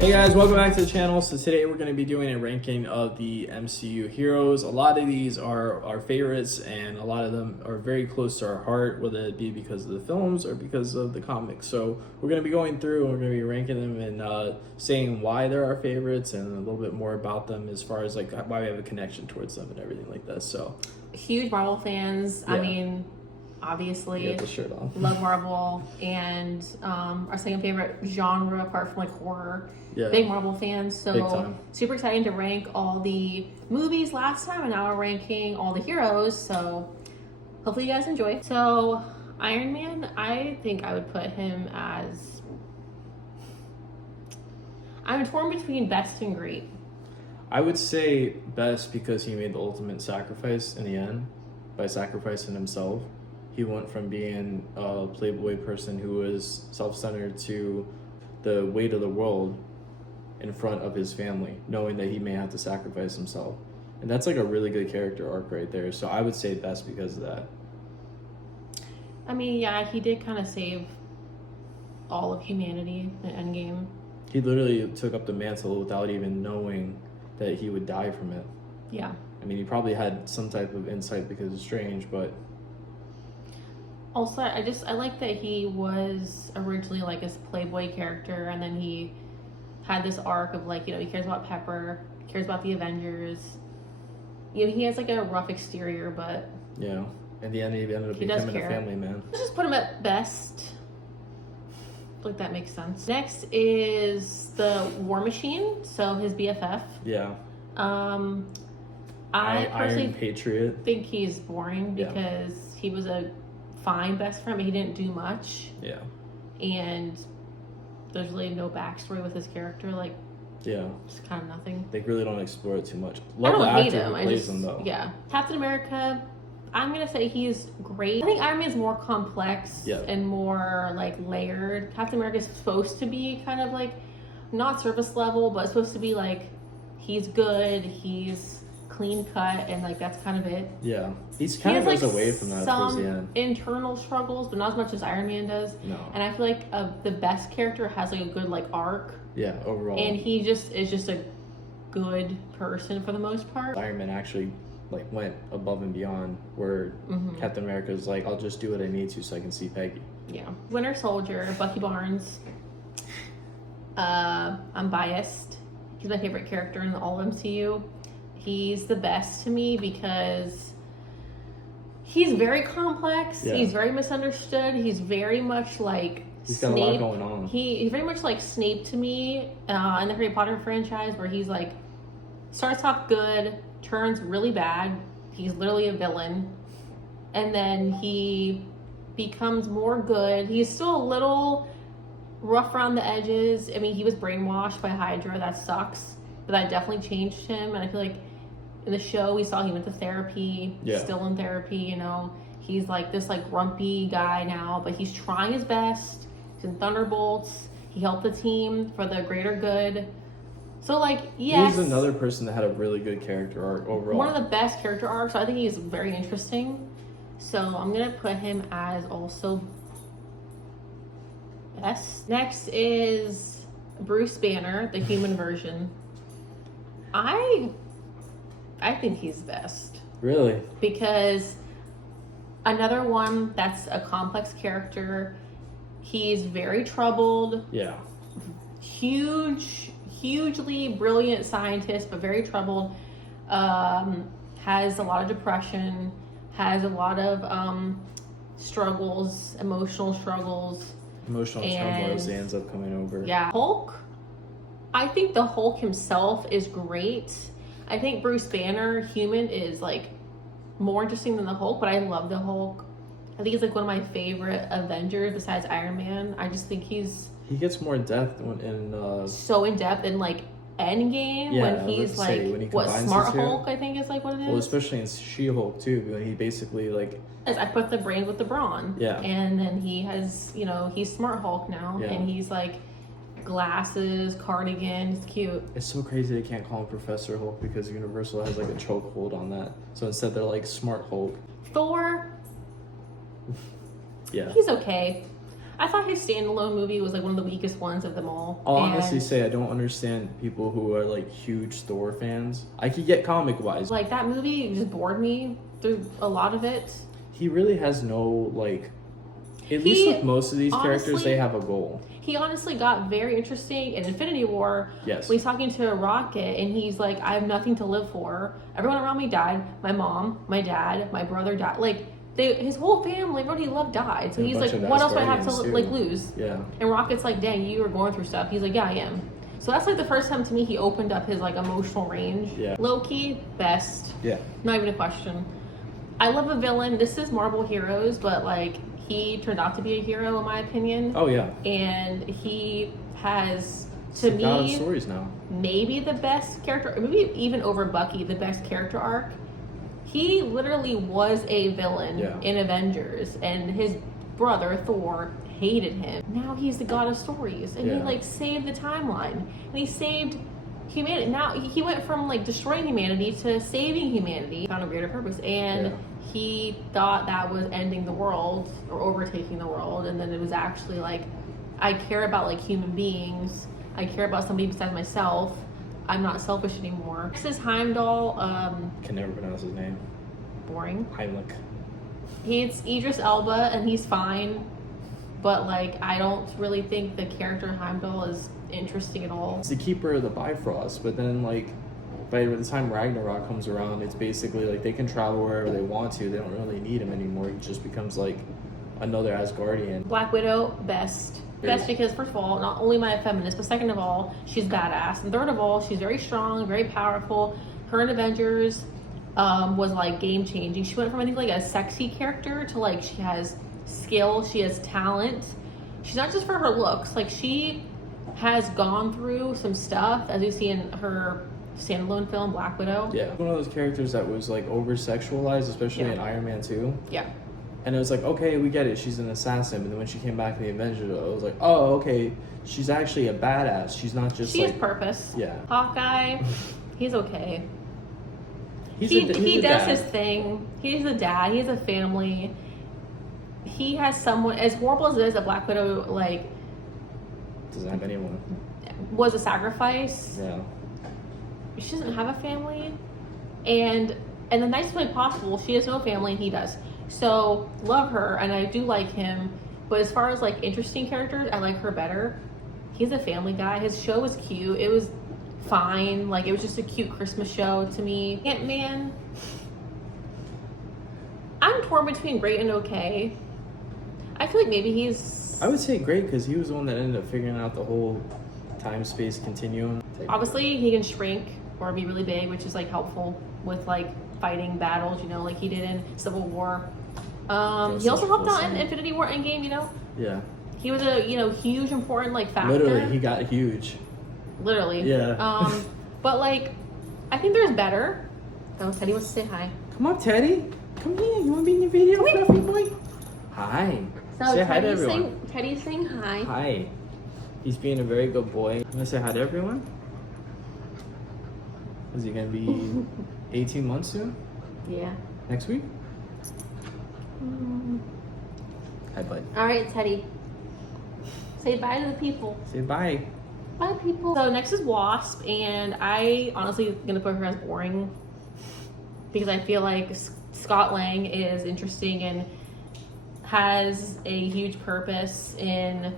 Hey guys, welcome back to the channel. So today we're going to be doing a ranking of the MCU heroes. A lot of these are our favorites and a lot of them are very close to our heart, whether it be because of the films or because of the comics. So we're going to be going through and we're going to be ranking them and saying why they're our favorites and a little bit more about them as far as like why we have a connection towards them and everything like that. So huge Marvel fans. Yeah. I mean, obviously you got the shirt on. love Marvel, and our second favorite genre apart from like horror. Yeah. Big Marvel fans, Big so time. super exciting to rank all the movies last time, and now we're ranking all the heroes. So hopefully you guys enjoy. So Iron Man, I think I would put him as, I'm torn between best and great. I would say best because he made the ultimate sacrifice in the end by sacrificing himself. He went from being a playboy person who was self-centered to the weight of the world in front of his family, knowing that he may have to sacrifice himself. And that's like a really good character arc right there. So I would say best because of that. I mean, yeah, he did kind of save all of humanity in Endgame. He literally took up the mantle without even knowing that he would die from it. Yeah. I mean, he probably had some type of insight because it's Strange, but also, I like that he was originally like a playboy character, and then he had this arc of like, you know, he cares about Pepper, cares about the Avengers. You know, he has like a rough exterior, but yeah, in the end, he ended up he does becoming a care. family man. Let's just put him at best. I feel like that makes sense. Next is the War Machine, so his BFF. Yeah. I personally Iron Patriot. think he's boring Yeah. because he was a fine best friend, but he didn't do much. Yeah. And there's really no backstory with his character, like Yeah. just kind of nothing. They really don't explore it too much. I Love don't the hate actor him. who I plays just him though. yeah. Captain America, I'm gonna say he's great. I think Iron Man's more complex Yeah. and more like layered. Captain America's supposed to be kind of like not surface level, but it's supposed to be like he's good, he's clean cut, and like that's kind of it. Yeah. He's He kind has of goes like away from that towards the some end. internal struggles, but not as much as Iron Man does. No. And I feel like the best character has like a good like arc, Yeah, overall. and he just is just a good person for the most part. Iron Man actually like went above and beyond where Mhm. Captain America's like, I'll just do what I need to so I can see Peggy. Yeah. Winter Soldier, Bucky Barnes. I'm biased. He's my favorite character in all MCU. He's the best to me because he's very complex. Yeah. He's very misunderstood. He's very much like He's got Snape. a lot going on. He's very much like Snape to me in the Harry Potter franchise, where he's like starts off good, turns really bad. He's literally a villain, and then he becomes more good. He's still a little rough around the edges. I mean, he was brainwashed by Hydra. That sucks, but that definitely changed him. And I feel like in the show we saw he went to therapy. Yeah. Still in therapy, you know. He's like this like grumpy guy now, but he's trying his best. He's in Thunderbolts. He helped the team for the greater good. So like, yes, He's another person that had a really good character arc overall. one of the best character arcs. So I think he's very interesting. So I'm gonna put him as also best. Next is Bruce Banner, the human version. I think he's best Really? because another one that's a complex character. He's very troubled, Yeah. hugely brilliant scientist, but very troubled. Has a lot of depression, has a lot of struggles, emotional struggles. Emotional turmoil as he ends up coming over. Yeah. Hulk, I think the Hulk himself is great. I think Bruce Banner, human, is like more interesting than the Hulk, but I love the Hulk. I think he's like one of my favorite Avengers besides Iron Man. I just think he's He gets more in depth in so in depth in like Endgame Yeah, I when was he's about to say, like when he what combines Smart the two. Hulk I think is like what it is. well, especially in She-Hulk too, when he basically like I put the brain with the brawn. Yeah. And then he has, you know, he's Smart Hulk now, Yeah. and he's like glasses, cardigan. It's cute. it's so crazy they can't call him Professor Hulk because Universal has like a chokehold on that. So instead they're like Smart Hulk. Thor, Yeah. he's okay. I thought his standalone movie was like one of the weakest ones of them all. I'll honestly say I don't understand people who are like huge Thor fans. I could get comic wise. Like that movie just bored me through a lot of it. He really has no like. At least with most of these characters, honestly, they have a goal. He honestly got very interesting in Infinity War. Yes. When he's talking to Rocket and he's like, I have nothing to live for. Everyone around me died. My mom, my dad, my brother died. Like, his whole family, everybody he loved died. So And he's a like, bunch of what else do I have to Asgardians, like too. lose? Yeah. And Rocket's like, dang, you are going through stuff. He's like, yeah, I am. So that's like the first time to me he opened up his like emotional range. Yeah. Loki, best. Yeah. Not even a question. I love a villain. This is Marvel Heroes, but like he turned out to be a hero in my opinion. Oh yeah. And he has, to Some god of me, stories now. maybe the best character, or maybe even over Bucky, the best character arc. He literally was a villain in Avengers, and his brother Thor hated him. Now he's the god of stories, and he like saved the timeline, and he saved humanity. Now he went from like destroying humanity to saving humanity, found a greater purpose, and he thought that was ending the world or overtaking the world, and then it was actually like, I care about like human beings. I care about somebody besides myself. I'm not selfish anymore. This is Heimdall. Can never pronounce his name. Boring. Heimlich. It's Idris Elba, and he's fine. But like, I don't really think the character Heimdall is interesting at all. It's the keeper of the Bifrost, but then like, by the time Ragnarok comes around, it's basically like they can travel wherever they want to. They don't really need him anymore. He just becomes like another Asgardian. Black Widow, best. Best because, first of all, not only am I a feminist, but second of all, she's badass. And third of all, she's very strong, very powerful. Her in Avengers was like game changing. She went from, I think, like a sexy character to like she has skill, she has talent. She's not just for her looks. Like she has gone through some stuff, as you see in her standalone film, Black Widow. Yeah. One of those characters that was like over sexualized, especially in Iron Man 2. Yeah. And it was like, okay, we get it. She's an assassin. But then when she came back in the Avengers, I was like, oh, okay. She's actually a badass. She's not just she like... has purpose. Yeah. Hawkeye, he's okay. He's He a does dad. his thing. He's a dad. He has a family. He has someone, as horrible as it is that Black Widow, like, Doesn't have anyone. was a sacrifice. Yeah. She doesn't have a family. And in the nicest way possible, she has no family and he does. So, love her, and I do like him. But as far as, like, interesting characters, I like her better. He's a family guy. His show was cute. It was fine. Like, it was just a cute Christmas show to me. Ant-Man, I'm torn between great and okay. I feel like maybe he's... I would say great because he was the one that ended up figuring out the whole time-space continuum. Obviously, he can shrink or be really big, which is, like, helpful with, like, fighting battles, you know, like he did in Civil War. He also helped out in Infinity War Endgame, you know? Yeah. He was a, you know, huge, important, like, factor. Literally, he got huge. Literally. Yeah. But, like, I think there's better. Oh, Teddy wants to say hi. Come on, Teddy. Come here. You want to be in the video, Fluffy boy? Hi. So say hi to everyone. Teddy's saying hi. Hi. He's being a very good boy. You want to say hi to everyone? Is he going to be 18 months soon? Yeah. Next week? Hi, bud. All right, Teddy. Say bye to the people. Say bye. Bye, people. So next is Wasp, and I honestly gonna put her as boring because I feel like Scott Lang is interesting and has a huge purpose in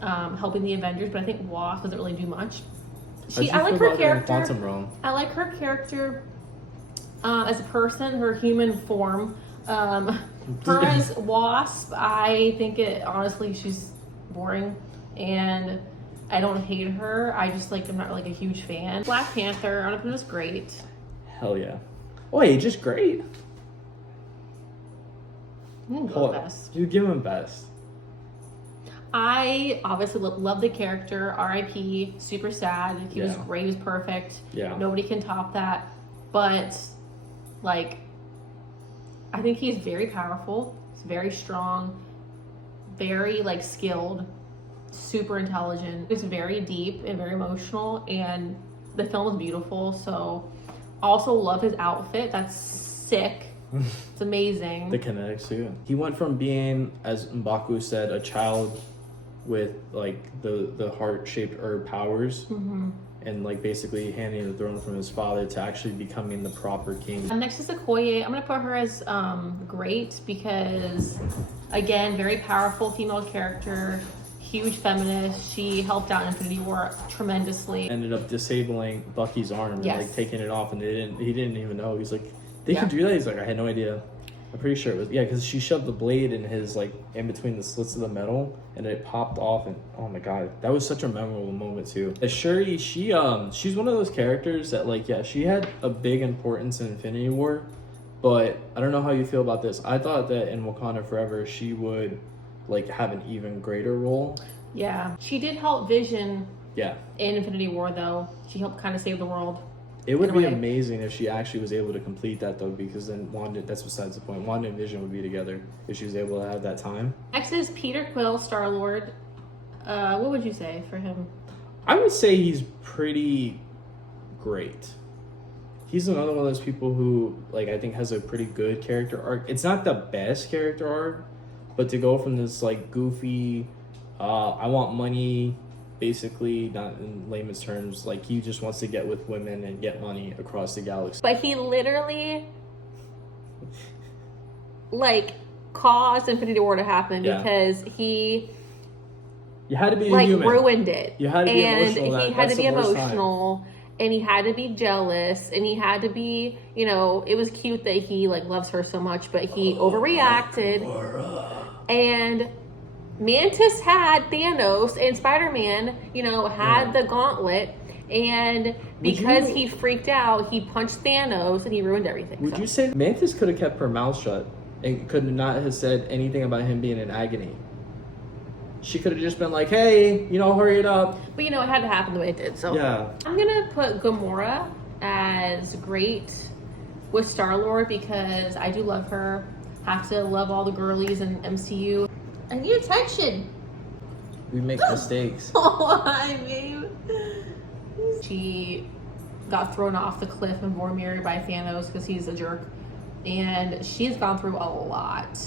helping the Avengers, but I think Wasp doesn't really do much. I like her character. Quantum Realm? I like her character as a person, her human form. Her as Wasp, I think honestly she's boring, and I don't hate her. I just like I'm not like a huge fan. Black Panther, I don't think it was great. Hell yeah. Oh, yeah, just great. I'm gonna go best. You give him best. I obviously love the character. R.I.P. Super sad. He was great. He was perfect. Yeah. Nobody can top that. But like, I think he's very powerful. He's very strong. Very like skilled. Super intelligent. It's very deep and very emotional. And the film is beautiful. So, also love his outfit. That's sick. It's amazing. The kinetic suit. He went from being, as M'Baku said, a child with like the heart-shaped herb powers, and like basically handing the throne from his father to actually becoming the proper king. Next is Okoye. I'm gonna put her as great because, again, very powerful female character, huge feminist. She helped out in Infinity War tremendously. Ended up disabling Bucky's arm and Yes. like taking it off, and he didn't even know. He's like, they could do that. He's like, I had no idea. I'm pretty sure it was because she shoved the blade in his like in between the slits of the metal, and it popped off. And oh my god, that was such a memorable moment too. Shuri, she's one of those characters that like she had a big importance in Infinity War, but I don't know how you feel about this. I thought that in Wakanda Forever she would like have an even greater role. Yeah, she did help Vision. Yeah. In Infinity War, though, she helped kind of save the world. It would be amazing if she actually was able to complete that, though, because then Wanda, that's besides the point. Wanda and Vision would be together if she was able to have that time. Next is Peter Quill, Star-Lord. What would you say for him? I would say he's pretty great. He's another one of those people who, like, I think has a pretty good character arc. It's not the best character arc, but to go from this, like, goofy, I want money, basically, not in layman's terms, like he just wants to get with women and get money across the galaxy. But he literally, like, caused Infinity War to happen because he, you had to be like, human. ruined it. You had to be and emotional. He had to be emotional, and he had to be jealous, and he had to be, you know, it was cute that he like loves her so much, but he overreacted. And Mantis had Thanos, and Spider-Man, you know, had the gauntlet, and because he freaked out, he punched Thanos and he ruined everything. Would you say Mantis could have kept her mouth shut and could not have said anything about him being in agony? She could have just been like, hey, you know, hurry it up. But, you know, it had to happen the way it did, so. Yeah. I'm gonna put Gamora as great with Star-Lord because I do love her. Have to love all the girlies in MCU. I need attention. We make mistakes. Why, babe? She got thrown off the cliff in Vormir by Thanos because he's a jerk. And she's gone through a lot.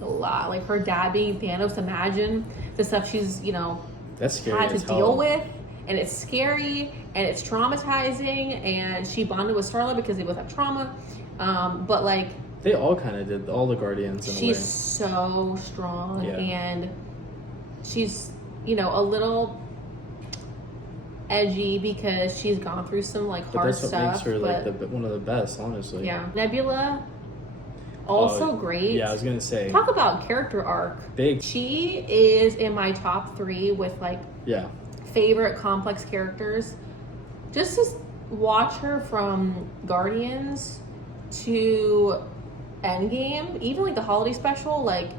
Like her dad being Thanos, imagine the stuff she's, you know, that's scary had to deal with. And it's scary and it's traumatizing. And she bonded with Starla because they both have trauma. But like, they all kind of did, all the Guardians in a way. She's so strong, and she's, you know, a little edgy because she's gone through some like hard stuff. But that's what makes her like one of the best, honestly. Yeah. Nebula, also great. Yeah, I was gonna say. Talk about character arc. Big. She is in my top 3 with like favorite complex characters. Just to watch her from Guardians to Endgame, even like the holiday special, like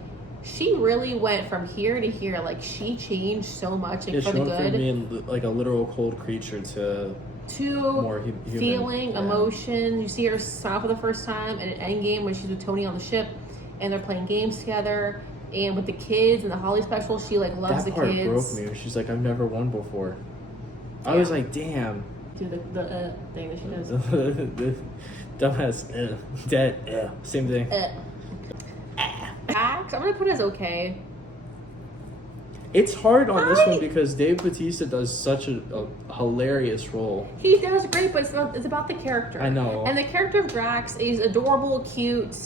she really went from here to here. Like she changed so much, like for the good. From being like a literal cold creature to more human. Feeling, emotion. You see her smile for the first time, and at Endgame when she's with Tony on the ship, and they're playing games together, and with the kids and the holiday special, she like loves the kids. That part broke me. She's like, I've never won before. I was like, damn. Do the thing that she does. The dumbass, dead, same thing. I'm gonna put it as okay. It's hard on this one because Dave Bautista does such a hilarious role. He does great, but it's about the character. I know. And the character of Drax is adorable, cute.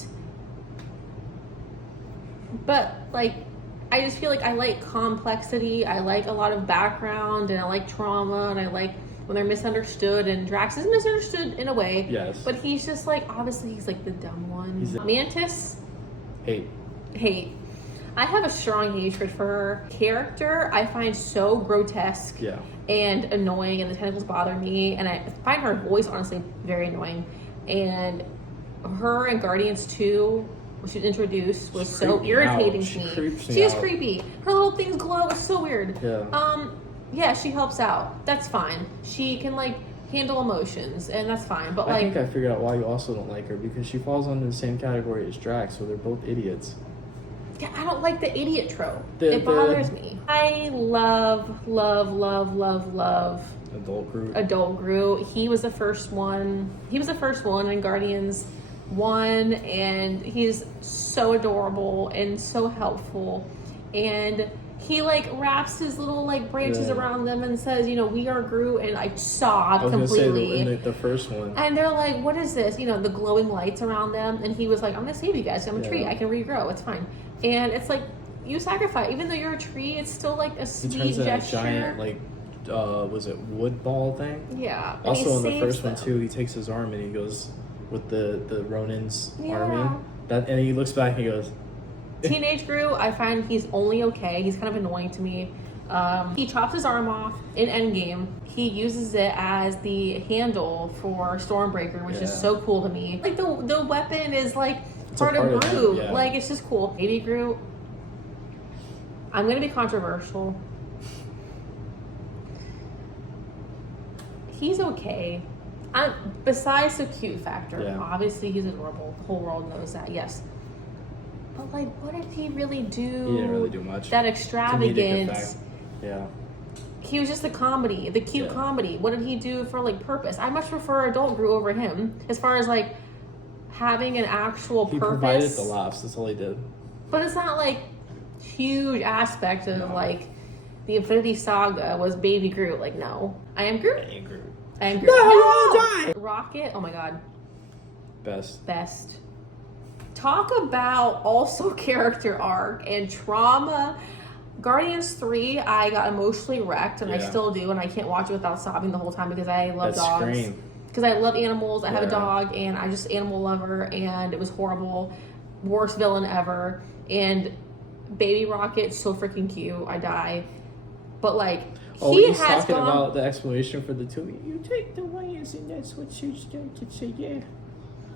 But, like, I just feel like I like complexity. I like a lot of background, and I like trauma, and I like when they're misunderstood. And Drax is misunderstood in a way. Yes. But he's just like, obviously, he's like the dumb one. Mantis. Hate. I have a strong hatred for her. Character, I find so grotesque and annoying, and the tentacles bother me, and I find her voice, honestly, very annoying. And her in Guardians 2, when she was introduced, was so irritating to me. She is creepy. Her little things glow. It's so weird. Yeah, she helps out. That's fine. She can, like, handle emotions, and that's fine. But, like, I think I figured out why you also don't like her, because she falls under the same category as Drax, so they're both idiots. Yeah, I don't like the idiot trope. It bothers me. I love Adult Groot. Adult Groot. He was the first one. He was the first one in Guardians. 1, and he's so adorable and so helpful, and he like wraps his little like branches around them and says, you know, we are Groot, and I sobbed completely. Gonna say the first one. And they're like, what is this? You know, the glowing lights around them, and he was like, I'm gonna save you guys. I'm a tree. I can regrow. It's fine. And it's like, you sacrifice. Even though you're a tree, it's still like a sweet gesture. It turns into a giant like was it wood ball thing? Yeah. Also in the first one too, he takes his arm and he goes with the Ronin's army. And he looks back and he goes. Teenage Groot, I find he's only okay. He's kind of annoying to me. He chops his arm off in Endgame. He uses it as the handle for Stormbreaker, which is so cool to me. Like the weapon is like part of Groot. Yeah. Like it's just cool. Baby Groot. I'm gonna be controversial. He's okay. Besides the cute factor, obviously he's adorable. The whole world knows that. Yes. But like, what did he really do? He didn't really do much. That extravagance. Yeah. He was just the comedy, the cute comedy. What did he do for like purpose? I much prefer adult Groot over him as far as like having an actual purpose. He provided the laughs. That's all he did. But it's not like huge aspect of like the Infinity Saga was Baby Groot. Like, no, I am Groot. I am Groot. I am Groot. No! Rocket. Oh my god. Best. Talk about also character arc and trauma. Guardians 3, I got emotionally wrecked, and I still do, and I can't watch it without sobbing the whole time because I love dogs. Because I love animals. I have a dog, and I'm just an animal lover, and it was horrible. Worst villain ever. And Baby Rocket, so freaking cute. I die. But like, he's talking about the explanation for the two. You take the wires, and that's what you start to say, yeah.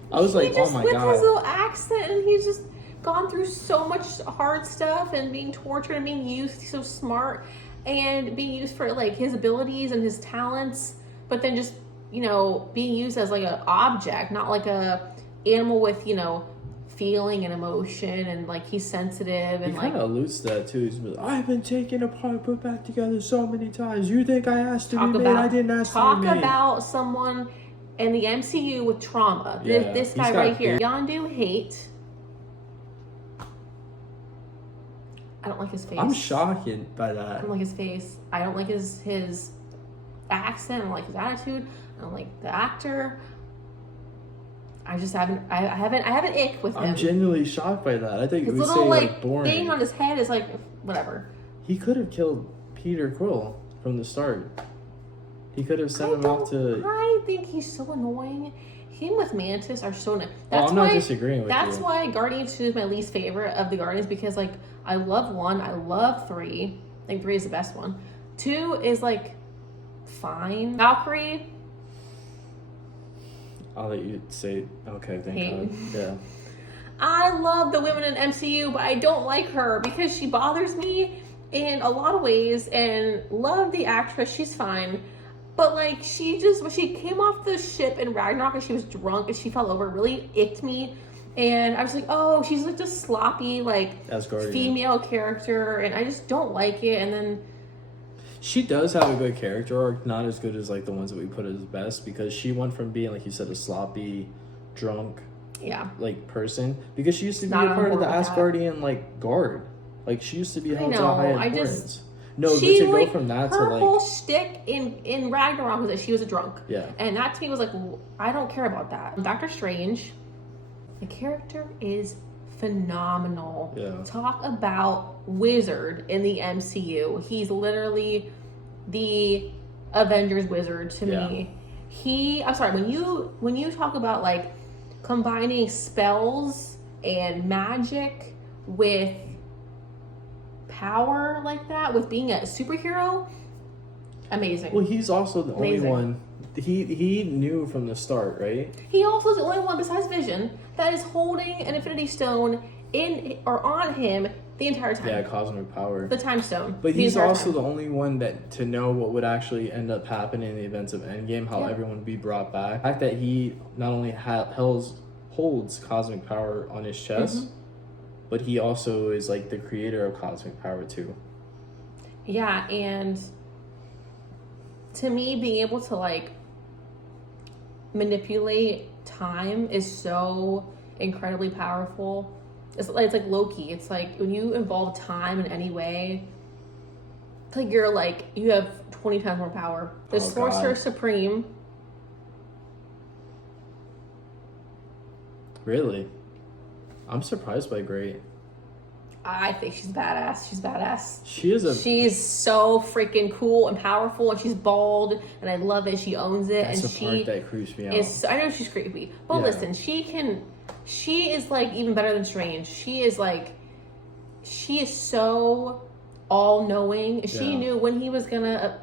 I was like, oh my god. With his little accent, and he's just gone through so much hard stuff and being tortured and being used. He's so smart and being used for like his abilities and his talents, but then just, you know, being used as like an object, not like a animal with, you know, feeling and emotion, and like he's sensitive and he kind of alludes to that too. He's like, I've been taken apart, put back together so many times. You think I asked to be made? I didn't ask to be made. Talk about someone in the MCU with trauma. Yeah, this guy right here. Yondu hate. I don't like his face. I'm shocked by that. I don't like his face. I don't like his accent. I don't like his attitude. I don't like the actor. I just haven't. I have an ick with him. I'm genuinely shocked by that. I think his little like boring thing on his head is like whatever. He could have killed Peter Quill from the start. He could have sent him off to. I think he's so annoying. Him with Mantis are so annoying. I'm not disagreeing with you. That's why Guardians 2 is my least favorite of the Guardians, because like I love 1, I love 3. I think 3 is the best one. 2 is like fine. Valkyrie. I'll let you say. Okay, thank God. Yeah. I love the women in MCU, but I don't like her because she bothers me in a lot of ways. And love the actress, she's fine. But like when she came off the ship in Ragnarok and she was drunk and she fell over, it really icked me. And I was like, oh, she's like this sloppy like Asgardian female character, and I just don't like it. And then she does have a good character arc, not as good as like the ones that we put as best, because she went from being, like you said, a sloppy, drunk, like person, because she used to be a part of the Asgardian like guard. Like she used to be held to high importance. She, to go from that to like... Her whole shtick in Ragnarok was that she was a drunk. Yeah. And that to me was like, I don't care about that. Doctor Strange, the character is phenomenal. Yeah. Talk about wizard in the MCU. He's literally the Avengers wizard to me. I'm sorry, when you talk about like combining spells and magic with power like that, with being a superhero, amazing. Well, he's also the only one. He knew from the start, right? He also is the only one besides Vision that is holding an Infinity Stone in or on him the entire time. Yeah, cosmic power. The Time Stone. But he's also the only one that to know what would actually end up happening in the events of Endgame, how everyone would be brought back. The fact that he not only holds cosmic power on his chest, but he also is like the creator of cosmic power too. Yeah, and to me, being able to like manipulate time is so incredibly powerful. It's like Loki. It's like when you involve time in any way, it's like you're like you have 20 times more power. The Sorcerer Supreme. Really? I'm surprised by Great. I think she's badass. She's badass. She's so freaking cool and powerful, and she's bald, and I love it. She owns it, That's and the part that creeps me out. I know she's creepy, but listen, she is like even better than Strange. She is so all-knowing. She knew when he was gonna,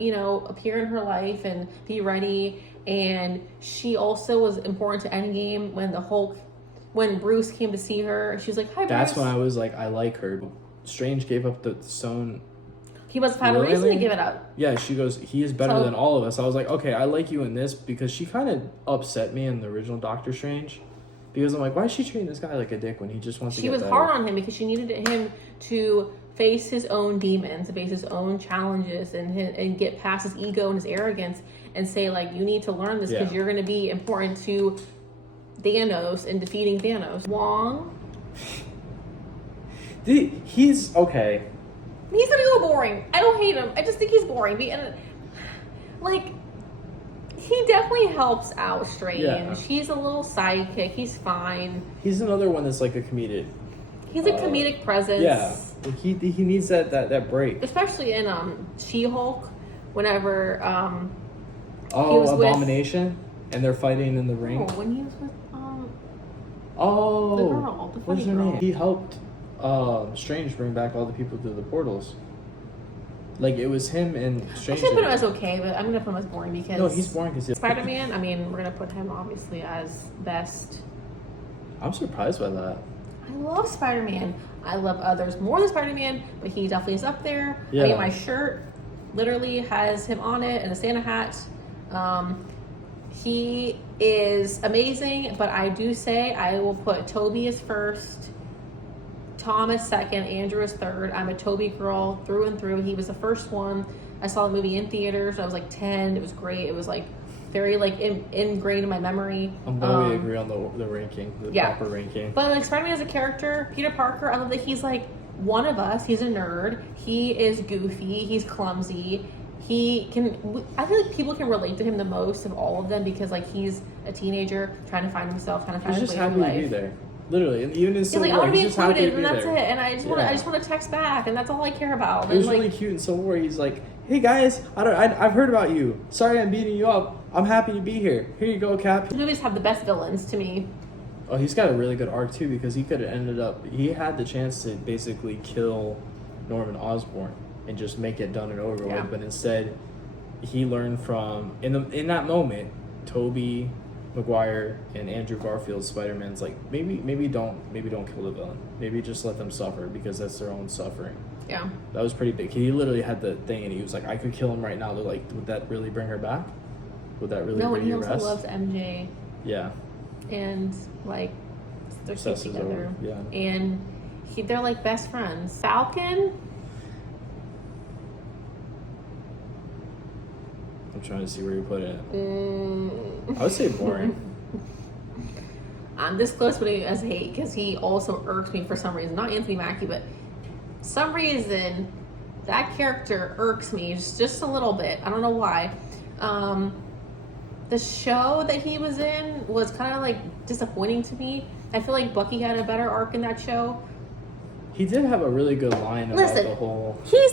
appear in her life and be ready, and she also was important to Endgame when Bruce came to see her. She was like, "Hi, Bruce." That's when I was like, I like her. Strange gave up the stone. He must have had a reason to give it up. Yeah, she goes, he is better than all of us. I was like, okay, I like you in this, because she kind of upset me in the original Doctor Strange. Because I'm like, why is she treating this guy like a dick when he just wants to get better? She was hard on him because she needed him to face his own demons, to face his own challenges, and get past his ego and his arrogance, and say, like, you need to learn this because you're going to be important to Thanos and defeating Thanos. Wong. He's okay. He's gonna go boring. I don't hate him. I just think he's boring. Like, he definitely helps out Strange. Yeah. He's a little sidekick. He's fine. He's another one that's like a comedic. He's a comedic presence. Yeah. He needs that break. Especially in She-Hulk, whenever he was Abomination, and they're fighting in the ring. Oh, when he was with the girl, the funny what's her girl. name? He helped Strange bring back all the people through the portals. Like, it was him and Strange. I should put him as okay, but I'm gonna put him as boring because no, he's boring because Spider-Man. I mean, we're gonna put him obviously as best. I'm surprised by that. I love Spider-Man. I love others more than Spider-Man, but he definitely is up there. Yeah. I mean, my shirt literally has him on it and a Santa hat. He is amazing, but I do say I will put Toby as first, Thomas second, Andrew as third. I'm a Toby girl through and through. He was the first one. I saw the movie in theaters. I was like 10. It was great. It was like very like ingrained in my memory. I'm glad we agree on the ranking, proper ranking. But like Spider-Man as a character, Peter Parker, I love that he's like one of us. He's a nerd. He is goofy. He's clumsy. I feel like people can relate to him the most of all of them because like he's a teenager trying to find himself, trying to find his way through life. He's just happy to be there. Literally, and even in Civil War, he's just happy to be there. And that's it. And I just want to text back, and that's all I care about. It was really cute in Civil War. He's like, "Hey guys, I've heard about you. Sorry, I'm beating you up. I'm happy to be here. Here you go, Cap." The movies have the best villains to me. Oh, he's got a really good arc too because he could have ended up. He had the chance to basically kill Norman Osborn and just make it done and over with, but instead, he learned from in that moment, Tobey Maguire and Andrew Garfield's Spider-Man's like maybe don't kill the villain. Maybe just let them suffer because that's their own suffering. Yeah. That was pretty big. He literally had the thing and he was like, I could kill him right now. They're like, would that really bring her back? Would that really bring you rest? No, and he also loves MJ. Yeah. And like they're still together. Over. Yeah. And they're like best friends. Falcon. I'm trying to see where you put it. I would say boring. I'm this close to as hate because he also irks me for some reason. Not Anthony Mackie, but some reason that character irks me just a little bit. I don't know why. The show that he was in was kind of like disappointing to me. I feel like Bucky had a better arc in that show. He did have a really good line about the whole. He's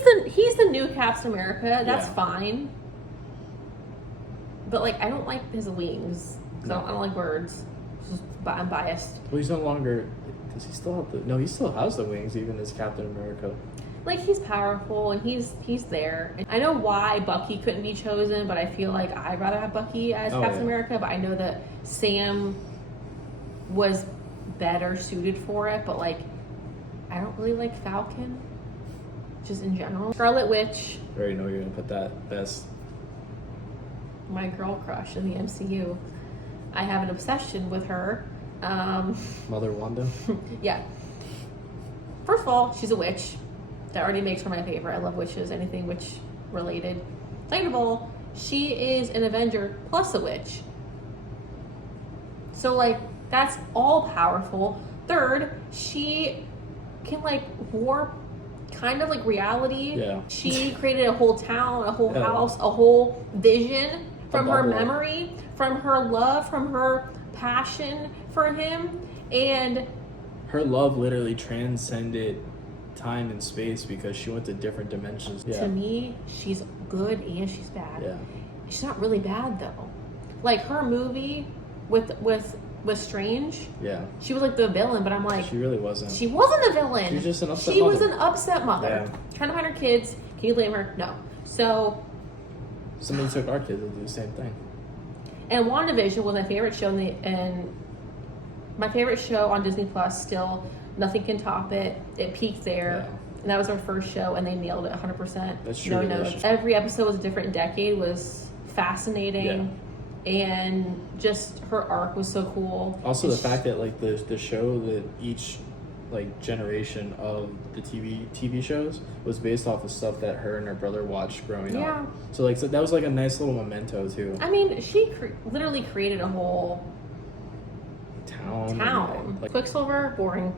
the new Captain America. That's fine. But like, I don't like his wings. I don't like birds. I'm biased. Well, he's no longer. Does he still have the? No, he still has the wings, even as Captain America. Like, he's powerful and he's there. And I know why Bucky couldn't be chosen, but I feel like I'd rather have Bucky as Captain America. But I know that Sam was better suited for it. But like, I don't really like Falcon, just in general. Scarlet Witch. I already know you're gonna put that best. My girl crush in the MCU. I have an obsession with her. Mother Wanda? Yeah. First of all, she's a witch. That already makes her my favorite. I love witches, anything witch related. Second of all, she is an Avenger plus a witch. So like that's all powerful. Third, she can like warp kind of like reality. Yeah. She created a whole town, a whole Yeah. house, a whole vision from her bubble. memory, from her love, from her passion for him. And Her love literally transcended time and space because she went to different dimensions. Yeah. to me, she's good and she's bad. Yeah. She's not really bad though. Like her movie with Strange, Yeah. she was like the villain, but I'm like, She really wasn't. she wasn't a villain. She was just an upset She was mother. an upset mother. Yeah. Trying to find her kids. Can you blame her? No. So, Somebody took our kids to do the same thing. and WandaVision was my favorite show, and my favorite show on Disney Plus. Still, nothing can top it. It peaked there. Yeah. And that was our first show, and they nailed it 100%. That's No true. notes. Every episode was a different decade. Was fascinating, and just her arc was so cool. Also, the And fact that like the show that each like generation of the TV shows was based off of stuff that her and her brother watched growing Yeah. up. So like that was like a nice little memento too. I mean, she literally created a whole Town. town. Like, Quicksilver, boring.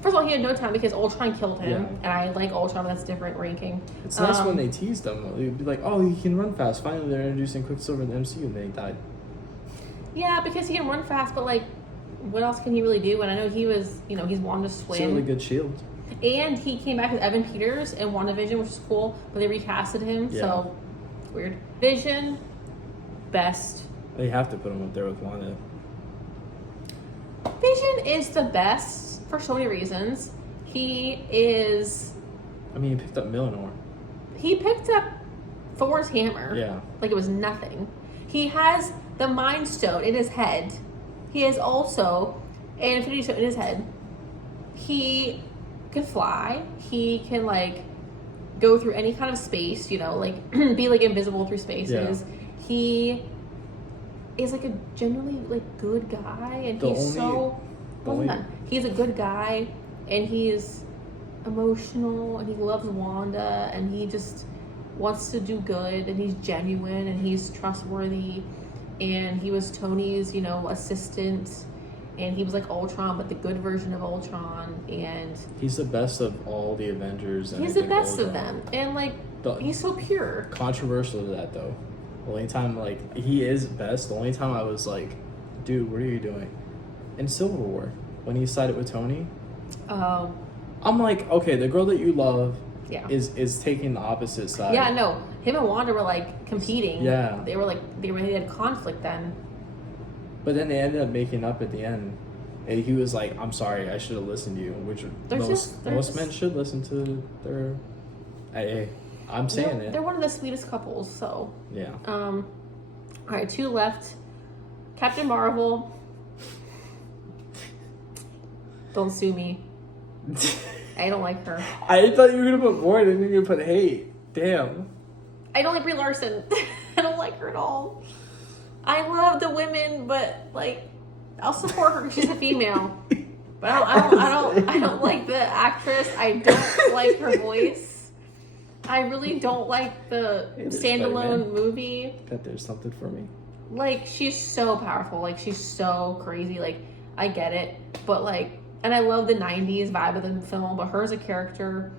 First of all, he had no time because Ultron killed him, Yeah. and I like Ultron, but that's a different ranking. it's nice when they teased them. They'd be like, "Oh, he can run fast." Finally, they're introducing Quicksilver in the MCU, and then he died. Yeah, because he can run fast, but like, what else can he really do? And I know he was, he's Wanda's It's a really twin. good shield. And he came back with Evan Peters in WandaVision, which is cool, but they recasted him, Yeah. so weird. Vision, best. They have to put him up there with Wanda. Vision is the best for so many reasons. He is. I mean, he picked up Mjolnir. He picked up Thor's hammer. Yeah. Like it was nothing. He has the Mind Stone in his head. He has also an Infinity Stone in his head. He can fly. He can like go through any kind of space, like be like invisible through spaces. He is like a generally like good guy, and The he's only- hold on. He's a good guy, and he's emotional, and he loves Wanda, and he just wants to do good, and he's genuine, and he's trustworthy, and he was Tony's, assistant, and he was like Ultron, but the good version of Ultron, and He's the best of all the Avengers. And he's the I think best of Ultron. them, and like The- he's so pure. Controversial to that though. The only time like he is best. The only time I was like, dude, what are you doing? In Civil War, when he sided with Tony, Oh, I'm like, okay, the girl that you love yeah. is taking the opposite side. Yeah, no. Him and Wanda were like competing. Yeah. They were like they had conflict then. But then they ended up making up at the end. And he was like, I'm sorry, I should have listened to you. Which They're most just- they're most just- men should listen to their. Hey, I'm saying They're it. one of the sweetest couples. So, Yeah. all right, 2 left. Captain Marvel. Don't sue me. I don't like her. I thought you were gonna put more, then you're gonna put hate. Damn. I don't like Brie Larson. I don't like her at all. I love the women, but like, I'll support her because she's a female. But I don't like the actress. I don't like her voice. I really don't like the Hey, there's standalone Spider-Man. movie. Bet there's something for me. Like, she's so powerful. Like, she's so crazy. Like, I get it. But like, and I love the 90s vibe of the film, but her as a character,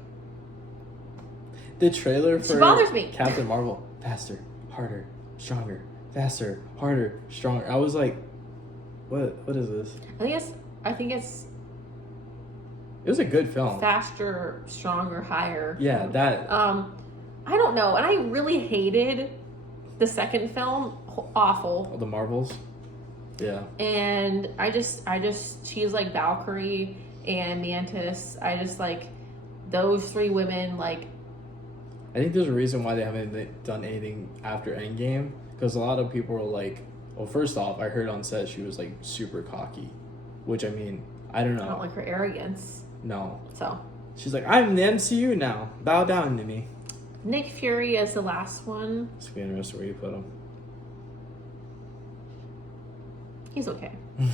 The trailer for she bothers me. Captain Marvel, faster, harder, stronger, faster, harder, stronger. I was like, what is this? I think it's It was a good film. faster, stronger, higher. Yeah, that I don't know, and I really hated the second film. Awful. the Marvels. Yeah. And I just she's like Valkyrie and Mantis. I just like those 3 women. Like, I think there's a reason why they haven't done anything after Endgame, because a lot of people were like, well, first off, I heard on set she was like super cocky, which I mean, I don't know. I don't like her arrogance. No. So She's like, I'm in the MCU now. Bow down to me. Nick Fury is the last one. It's gonna be interesting where you put him. He's okay. I'm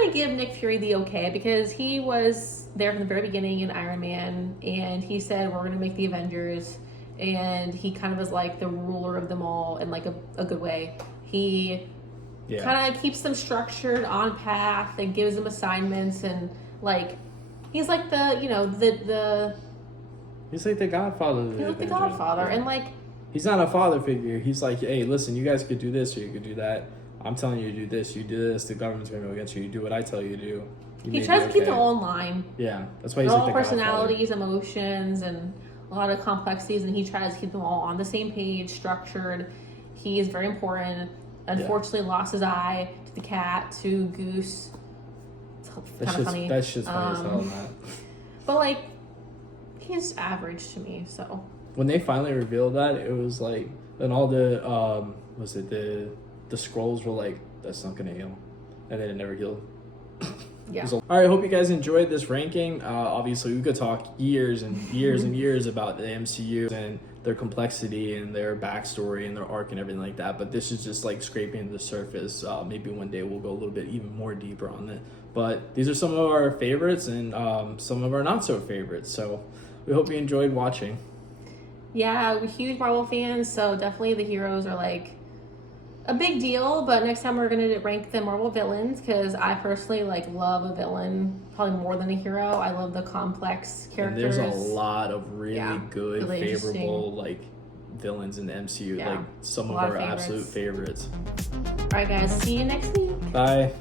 gonna give Nick Fury the okay because he was there from the very beginning in Iron Man, and he said we're gonna make the Avengers, and he kind of was like the ruler of them all in like a good way. He Yeah. Kind of keeps them structured on path and gives them assignments, and like he's like the He's like the godfather. he's like the godfather, and like he's not a father figure. He's like, hey, listen, you guys could do this or you could do that. I'm telling you to do this. You do this. The government's gonna go against you. You do what I tell you to do. He tries to keep them all in line. Yeah, that's why he's They're like all the personalities, emotions, and a lot of complexities, and he tries to keep them all on the same page, structured. He is very important. Unfortunately, lost his eye to the cat, to Goose. It's kind of funny. That's just funny as hell, man. But like, he's average to me. So when they finally revealed that, it was like, and all the the scrolls were like, that's not gonna heal, and then it never healed. Yeah. All right, hope you guys enjoyed this ranking. Obviously, we could talk years and years and years about the MCU and their complexity and their backstory and their arc and everything like that. But this is just like scraping the surface. Maybe one day we'll go a little bit even more deeper on it. But these are some of our favorites and some of our not so favorites. So we hope you enjoyed watching. Yeah, we're huge Marvel fans, so definitely the heroes are like a big deal. But next time we're gonna rank the Marvel villains, because I personally like love a villain probably more than a hero. I love the complex characters. And there's a lot of really good, really favorable like villains in the MCU. Yeah, like some of our absolute favorites. All right, guys. See you next week. Bye.